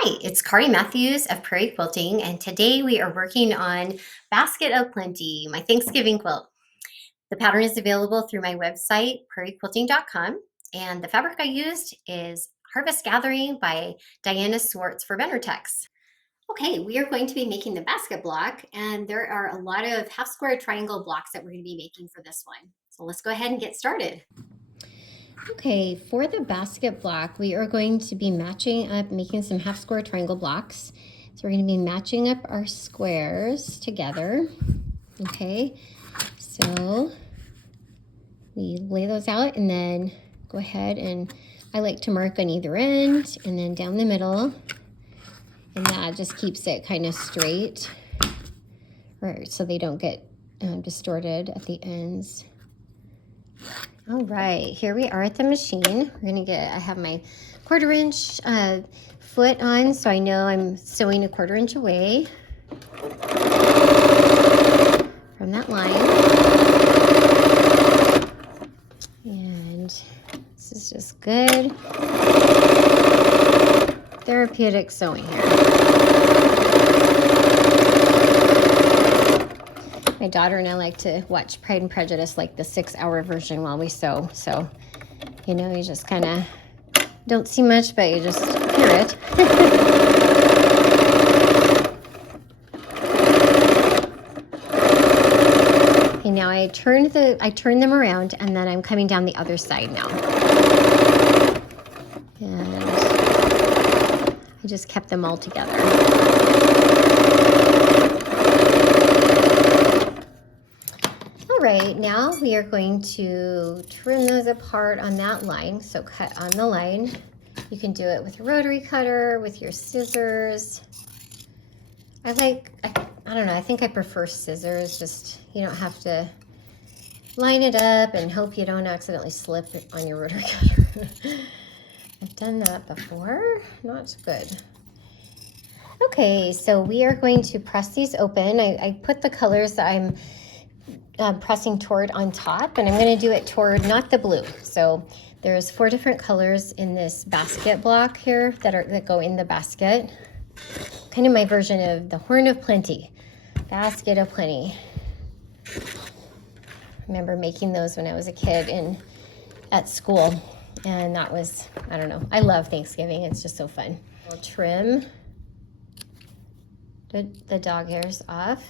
Hi, it's Kari Matthews of Prairie Quilting, and today we are working on Basket of Plenty, my Thanksgiving quilt. The pattern is available through my website, prairiequilting.com, and the fabric I used is Harvest Gathering by Diana Swartz for Benartex. Okay, we are going to be making the basket block, and there are a lot of half square triangle blocks that we're going to be making for this one. So let's go ahead and get started. Okay, for the basket block, we are going to be matching up, making some half square triangle blocks. So we're going to be matching up our squares together. Okay, so we lay those out and then go ahead and I like to mark on either end and then down the middle. And that just keeps it kind of straight, right, so they don't get distorted at the ends. All right, here we are at the machine. I have my 1/4 inch foot on, so I know I'm sewing a 1/4 inch away from that line. And this is just good therapeutic sewing here. My daughter and I like to watch Pride and Prejudice, like the 6-hour version while we sew. So, you know, you just kind of don't see much, but you just hear it. Okay, now I turn them around and then I'm coming down the other side now. And I just kept them all together. All right, now we are going to trim those apart on that line. So cut on the line. You can do it with a rotary cutter, with your scissors. I don't know, I think I prefer scissors. Just, you don't have to line it up and hope you don't accidentally slip it on your rotary cutter. I've done that before, not good. Okay, so we are going to press these open. I put the colors that I'm pressing toward on top, and I'm going to do it toward not the blue. So there's 4 different colors in this basket block here that go in the basket. Kind of my version of the Horn of Plenty, Basket of Plenty. I remember making those when I was a kid at school, and that was, I don't know, I love Thanksgiving. It's just so fun. I'll trim the dog hairs off.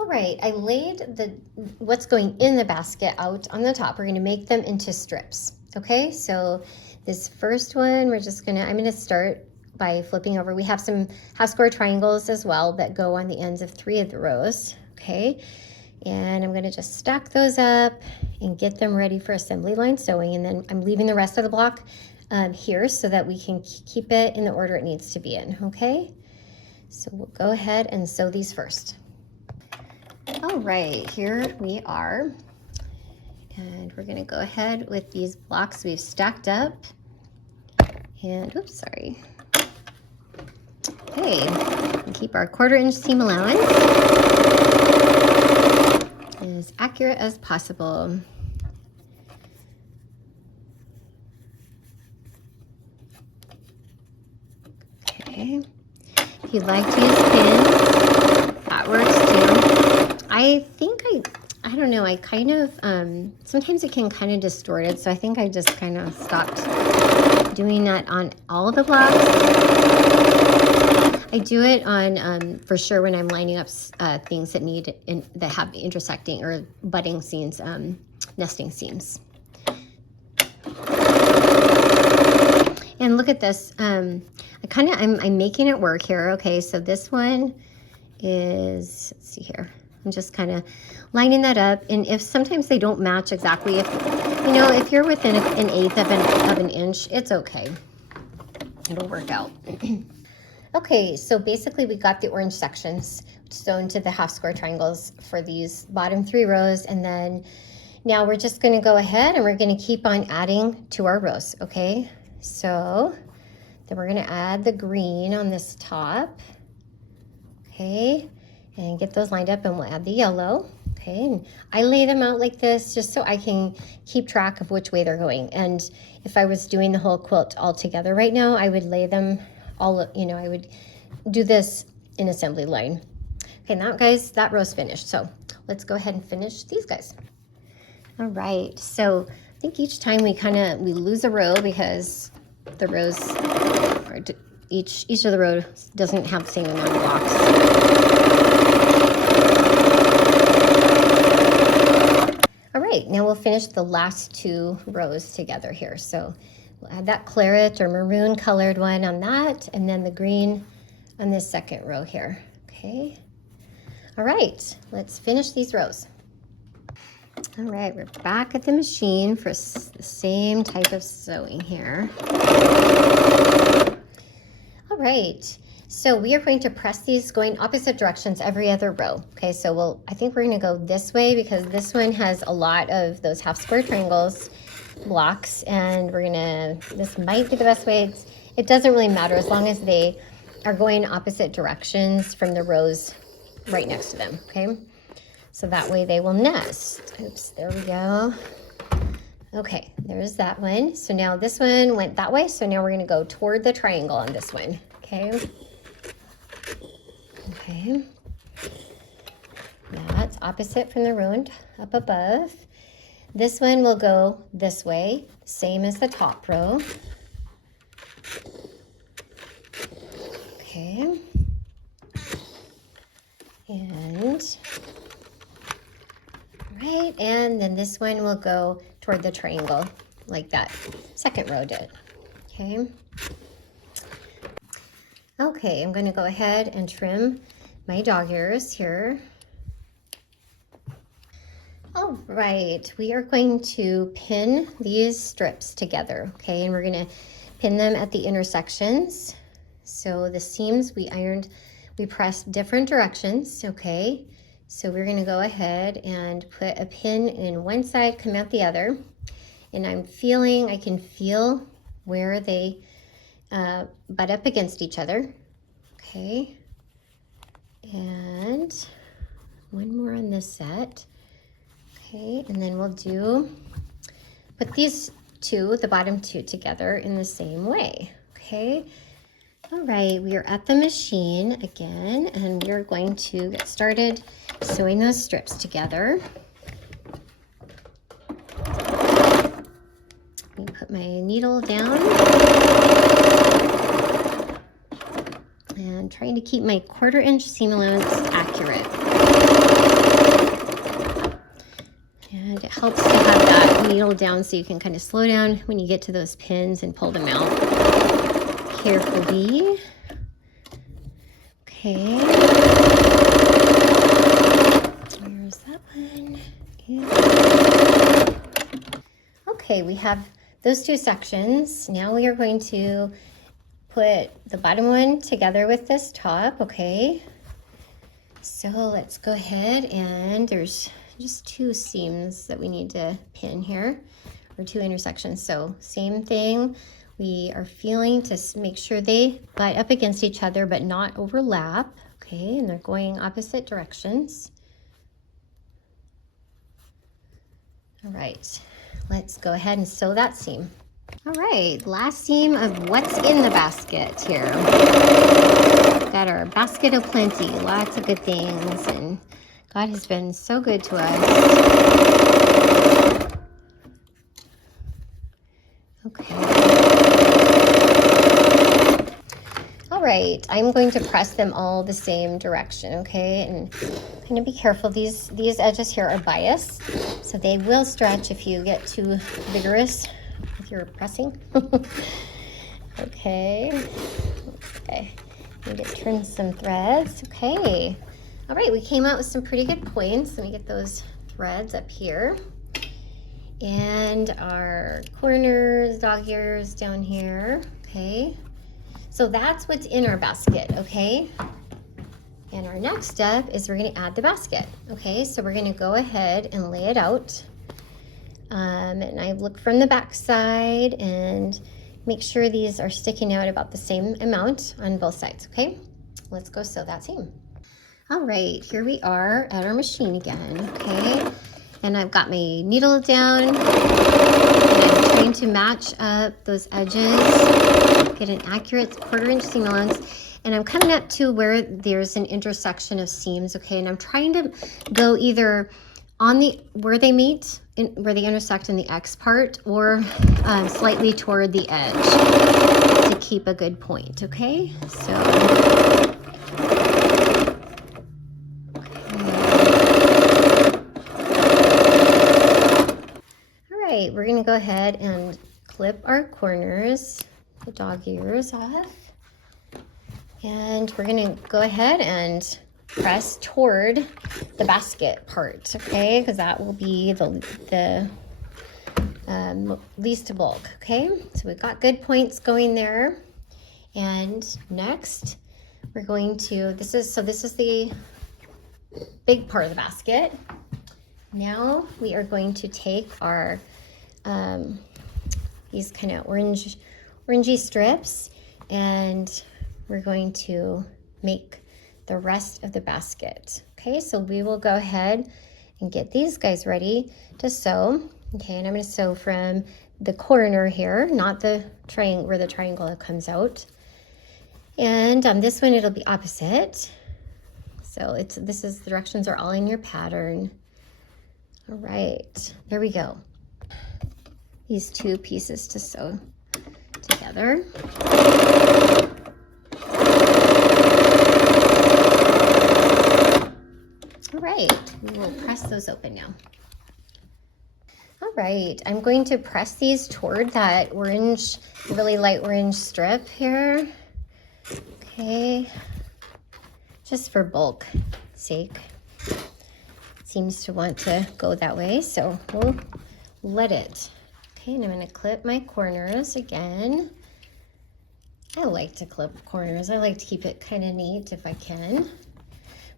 All right, I laid what's going in the basket out on the top. We're going to make them into strips. Okay, so this first one, I'm gonna start by flipping over. We have some half square triangles as well that go on the ends of 3 of the rows. Okay, and I'm gonna just stack those up and get them ready for assembly line sewing. And then I'm leaving the rest of the block here so that we can keep it in the order it needs to be in. Okay, so we'll go ahead and sew these first. All right, here we are. And we're gonna go ahead with these blocks we've stacked up. And, oops, sorry. Okay, keep our 1/4 inch seam allowance as accurate as possible. Okay, if you'd like to use pins, that works too. I don't know, I kind of, sometimes it can kind of distort it, so I think I just kind of stopped doing that on all of the blocks. I do it on, for sure, when I'm lining up things that have intersecting or budding seams, nesting seams. And look at this, I'm making it work here. Okay, so this one is, let's see here. I'm just kind of lining that up, and if sometimes they don't match exactly, if you're within an 1/8 of an inch, it's okay. It'll work out. Okay, so basically we got the orange sections sewn to the half square triangles for these bottom 3 rows, and then now we're just going to go ahead and we're going to keep on adding to our rows. Okay, so then we're going to add the green on this top. Okay, and get those lined up, and we'll add the yellow. Okay, and I lay them out like this just so I can keep track of which way they're going. And if I was doing the whole quilt all together right now, I would lay them all, I would do this in assembly line. Okay, now guys, that row's finished. So let's go ahead and finish these guys. All right, so I think each time we lose a row because the rows are, each of the rows doesn't have the same amount of blocks. All right, now we'll finish the last 2 rows together here. So we'll add that claret or maroon colored one on that, and then the green on this second row here, okay? All right, let's finish these rows. All right, we're back at the machine for the same type of sewing here. All right, so we are going to press these going opposite directions every other row. Okay, so I think we're gonna go this way because this one has a lot of those half square triangles blocks, and this might be the best way. It doesn't really matter as long as they are going opposite directions from the rows right next to them, okay? So that way they will nest. Oops, there we go. Okay, there's that one. So now this one went that way, so now we're gonna go toward the triangle on this one, okay? Okay. Now it's opposite from the row up above. This one will go this way, same as the top row. Okay. And right, and then this one will go toward the triangle like that second row did. Okay. Okay, I'm going to go ahead and trim my dog ears here. All right, we are going to pin these strips together, okay, and we're going to pin them at the intersections. So the seams we pressed different directions, okay? So we're gonna go ahead and put a pin in one side, come out the other. And I can feel where they butt up against each other, okay? And one more on this set, okay? And then we'll put these the bottom 2 together in the same way, okay? All right, we are at the machine again, and we're going to get started sewing those strips together. Let me put my needle down. And trying to keep my 1/4 inch seam allowance accurate. And it helps to have that needle down so you can kind of slow down when you get to those pins and pull them out carefully. Okay. There's that one. Okay, we have those 2 sections. Now we are going to put the bottom one together with this top, okay? So let's go ahead, and there's just 2 seams that we need to pin here, or 2 intersections. So same thing. We are feeling to make sure they butt up against each other but not overlap, okay? And they're going opposite directions. All right, let's go ahead and sew that seam. All right, last seam of what's in the basket here. Got our basket of plenty, lots of good things, and God has been so good to us. Okay. All right, I'm going to press them all the same direction, okay? And kind of be careful. These edges here are biased, so they will stretch if you get too vigorous with your pressing. Okay. Okay. Need to trim some threads. Okay. All right, we came out with some pretty good points. Let me get those threads up here. And our corners, dog ears down here, okay? So that's what's in our basket, okay? And our next step is we're gonna add the basket, okay? So we're gonna go ahead and lay it out. And I look from the back side and make sure these are sticking out about the same amount on both sides, okay? Let's go sew that seam. All right, here we are at our machine again, okay? And I've got my needle down, and I'm trying to match up those edges, get an accurate 1/4 inch seam allowance. And I'm coming up to where there's an intersection of seams, okay? And I'm trying to go either on the, where they meet, where they intersect in the X part, or slightly toward the edge to keep a good point, okay? So, we're gonna go ahead and clip our corners, the dog ears off. And we're gonna go ahead and press toward the basket part, okay? Because that will be the least bulk, okay? So we've got good points going there. And next, we're going to, this is the big part of the basket. Now we are going to take our these kind of orangey strips, and we're going to make the rest of the basket. Okay, so we will go ahead and get these guys ready to sew. Okay, and I'm going to sew from the corner here, not the triangle where the triangle comes out. And on this one, it'll be opposite. So the directions are all in your pattern. All right, there we go. These two pieces to sew together. All right, we will press those open now. All right, I'm going to press these toward that orange, really light orange strip here. Okay, just for bulk sake. Seems to want to go that way, so we'll let it. Okay, and I'm going to clip my corners again. I like to clip corners. I like to keep it kind of neat if I can.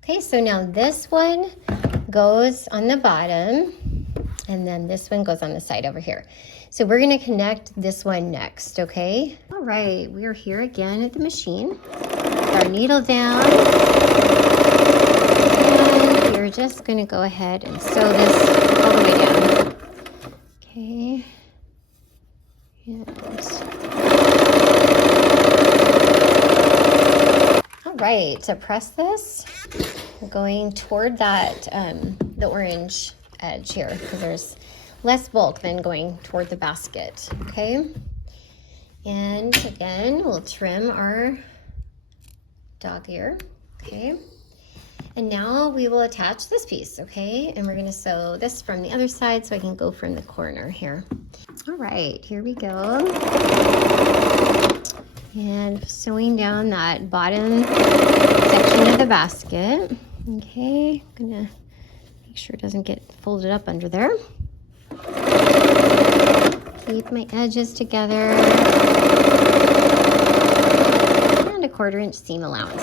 Okay, so now this one goes on the bottom, and then this one goes on the side over here. So we're going to connect this one next, okay? All right, we are here again at the machine. With our needle down. And we're just going to go ahead and sew this all the way down. Okay. All right, to press this, I'm going toward that, the orange edge here, because there's less bulk than going toward the basket, okay? And again, we'll trim our dog ear, okay? And now we will attach this piece, okay? And we're gonna sew this from the other side so I can go from the corner here. All right, here we go. And sewing down that bottom section of the basket. Okay, gonna make sure it doesn't get folded up under there. Keep my edges together. And a 1/4 inch seam allowance.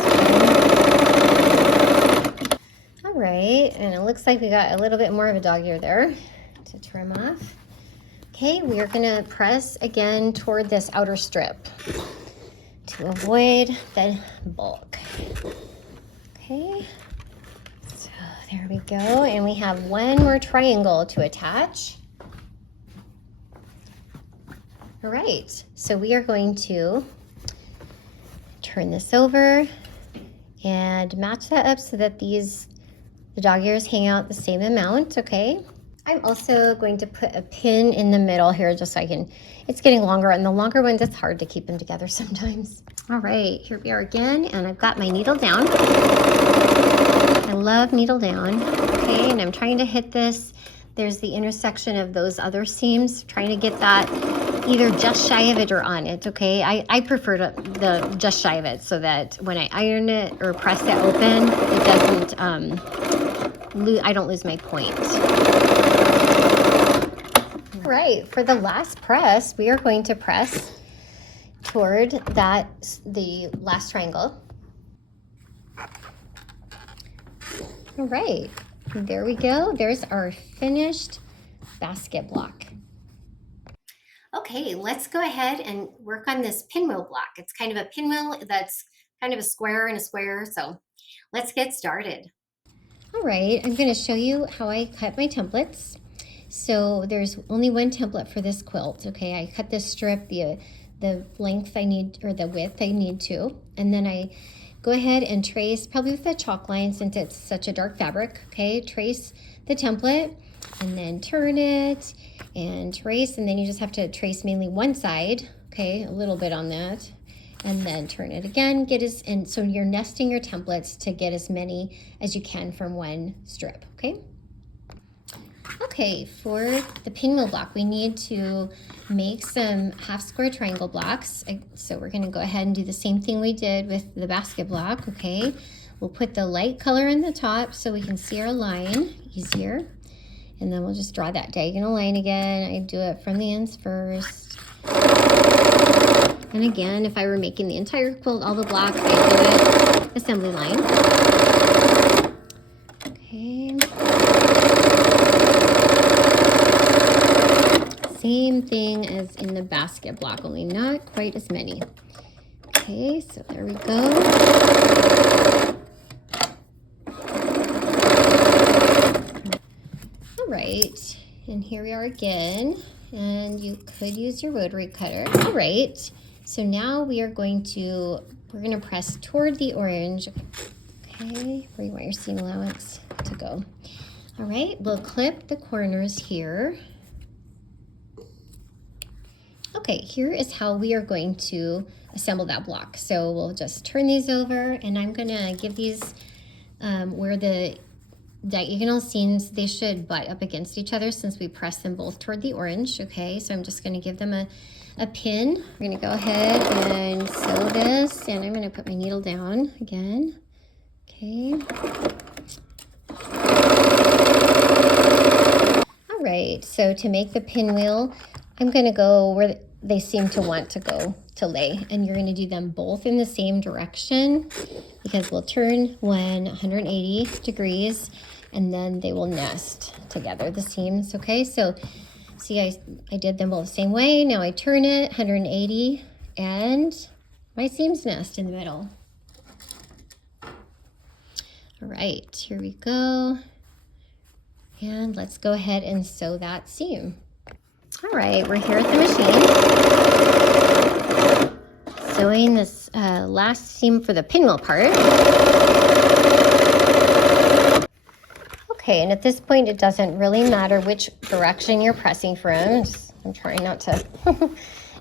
All right, and it looks like we got a little bit more of a dog ear there to trim off. Okay, we are gonna press again toward this outer strip to avoid the bulk. Okay, so there we go, and we have one more triangle to attach. All right, so we are going to turn this over and match that up so that the dog ears hang out the same amount, okay? I'm also going to put a pin in the middle here just so I can, it's getting longer, and the longer ones, it's hard to keep them together sometimes. All right, here we are again, and I've got my needle down. I love needle down, okay? And I'm trying to hit this. There's the intersection of those other seams, trying to get that either just shy of it or on it, okay? I prefer the just shy of it so that when I iron it or press it open, it doesn't, I don't lose my point. All right, for the last press, we are going to press toward the last triangle. All right, there we go. There's our finished basket block. Okay, let's go ahead and work on this pinwheel block. It's kind of a pinwheel that's kind of a square and a square, so Let's get started. All right, I'm going to show you how I cut my templates. So there's only one template for this quilt, okay? I cut this strip the length I need, or the width I need to, and then I go ahead and trace, probably with a chalk line since it's such a dark fabric, okay? Trace the template and then turn it and trace, and then you just have to trace mainly one side, okay? A little bit on that, and then turn it again, and so you're nesting your templates to get as many as you can from one strip, okay? Okay, for the pinwheel block, we need to make some half square triangle blocks. So we're gonna go ahead and do the same thing we did with the basket block, okay? We'll put the light color in the top so we can see our line easier. And then we'll just draw that diagonal line again. I do it from the ends first. And again, if I were making the entire quilt, all the blocks, I do it assembly line. Okay. Same thing as in the basket block, only not quite as many. Okay, so there we go. All right, and here we are again, and you could use your rotary cutter. All right, so now we're gonna press toward the orange. Okay, where you want your seam allowance to go. All right, we'll clip the corners here. Okay, here is how we are going to assemble that block. So we'll just turn these over, and I'm gonna give these where the diagonal seams, they should butt up against each other since we press them both toward the orange, okay? So I'm just gonna give them a pin. We're gonna go ahead and sew this, and I'm gonna put my needle down again, okay? All right, so to make the pinwheel, I'm gonna go where they seem to want to go to lay, and you're gonna do them both in the same direction because we'll turn one 180 degrees and then they will nest together, the seams, okay? So see, I did them both the same way. Now I turn it 180 and my seams nest in the middle. All right, here we go. And let's go ahead and sew that seam. All right, we're here at the machine, sewing this last seam for the pinwheel part. Okay, and at this point, it doesn't really matter which direction you're pressing from. I'm trying not to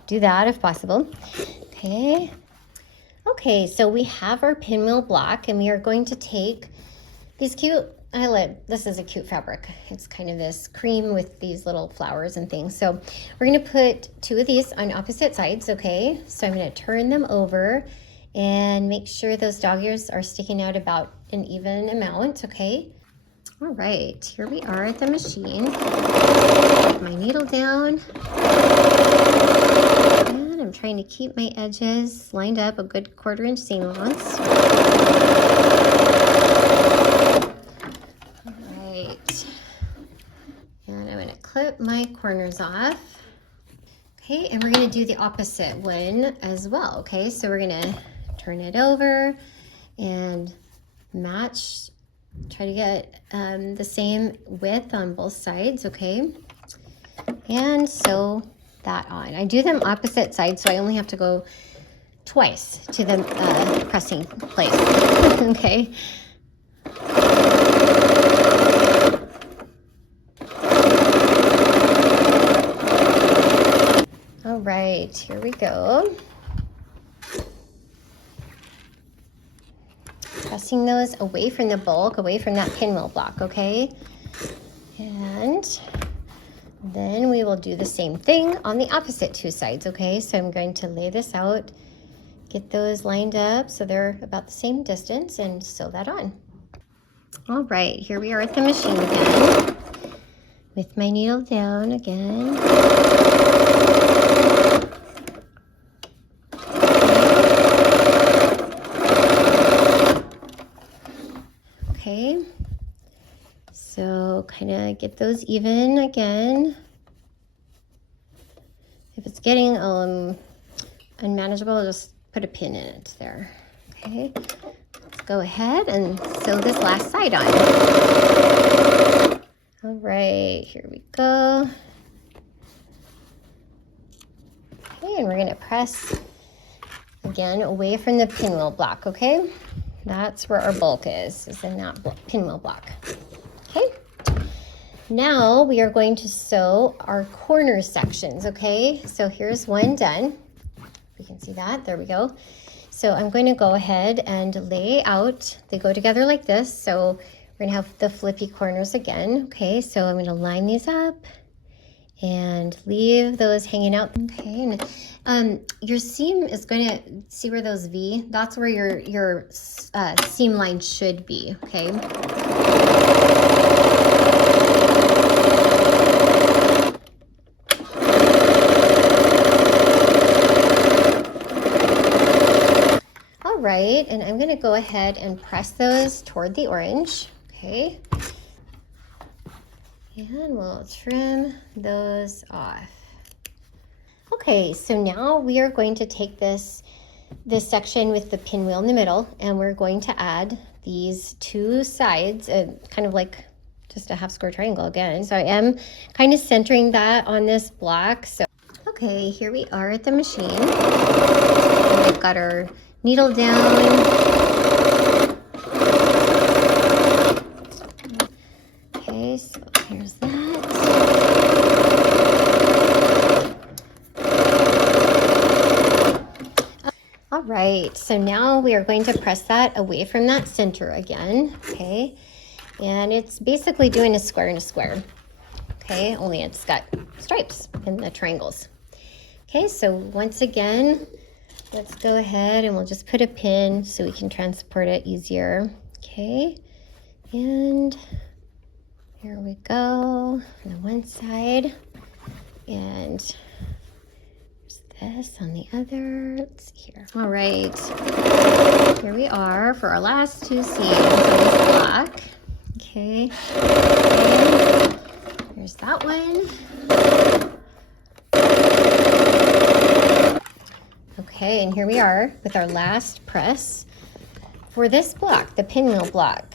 do that if possible. Okay. Okay, so we have our pinwheel block, and we are going to take these cute, this is a cute fabric. It's kind of this cream with these little flowers and things. So we're gonna put two of these on opposite sides, okay? So I'm gonna turn them over and make sure those dog ears are sticking out about an even amount, okay? All right, here we are at the machine. Put my needle down. And I'm trying to keep my edges lined up a good 1/4 inch seam allowance. And I'm going to clip my corners off. Okay, and we're going to do the opposite one as well. Okay, so we're going to turn it over and match, try to get the same width on both sides, okay? And sew that on. I do them opposite sides, so I only have to go twice to the pressing place, okay? All right, here we go. Pressing those away from the bulk, away from that pinwheel block, okay? And then we will do the same thing on the opposite two sides, okay? So I'm going to lay this out, get those lined up so they're about the same distance, and sew that on. All right, here we are at the machine again, with my needle down again. Okay, so kind of get those even again. If it's getting unmanageable, just put a pin in it there. Okay, Let's go ahead and sew this last side on. All right, here we go. Okay, and we're gonna press again away from the pinwheel block, okay? That's where our bulk is in that pinwheel block. Okay, now we are going to sew our corner sections, okay? So here's one done. You can see that, there we go. So I'm going to go ahead and lay out, they go together like this. So we're gonna have the flippy corners again. Okay, so I'm gonna line these up and leave those hanging out. Okay, and your seam is going to see where those V, that's where your seam line should be, okay? All right, and I'm going to go ahead and press those toward the orange, okay? And we'll trim those off. Okay, so now we are going to take this section with the pinwheel in the middle, and we're going to add these two sides, kind of like just a half square triangle again. So I am kind of centering that on this block. So, okay, here we are at the machine. And we've got our needle down. Okay, so here's that. All right, so now we are going to press that away from that center again, okay? And it's basically doing a square and a square, okay? Only it's got stripes in the triangles. Okay, so once again, let's go ahead and we'll just put a pin so we can transport it easier, okay? And here we go on the one side, and this on the other. Let's see here. All right, here we are for our last two seams on this block. Okay, and here's that one. Okay, and here we are with our last press for this block, the pinwheel block.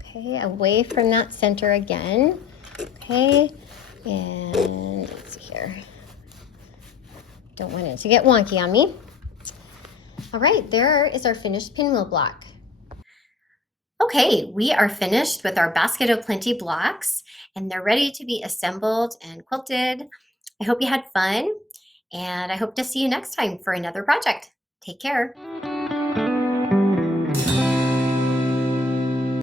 Okay, away from that center again. Okay, and let's see here. Don't want it to get wonky on me. All right, there is our finished pinwheel block. Okay, we are finished with our Basket of Plenty blocks, and they're ready to be assembled and quilted. I hope you had fun, and I hope to see you next time for another project. Take care.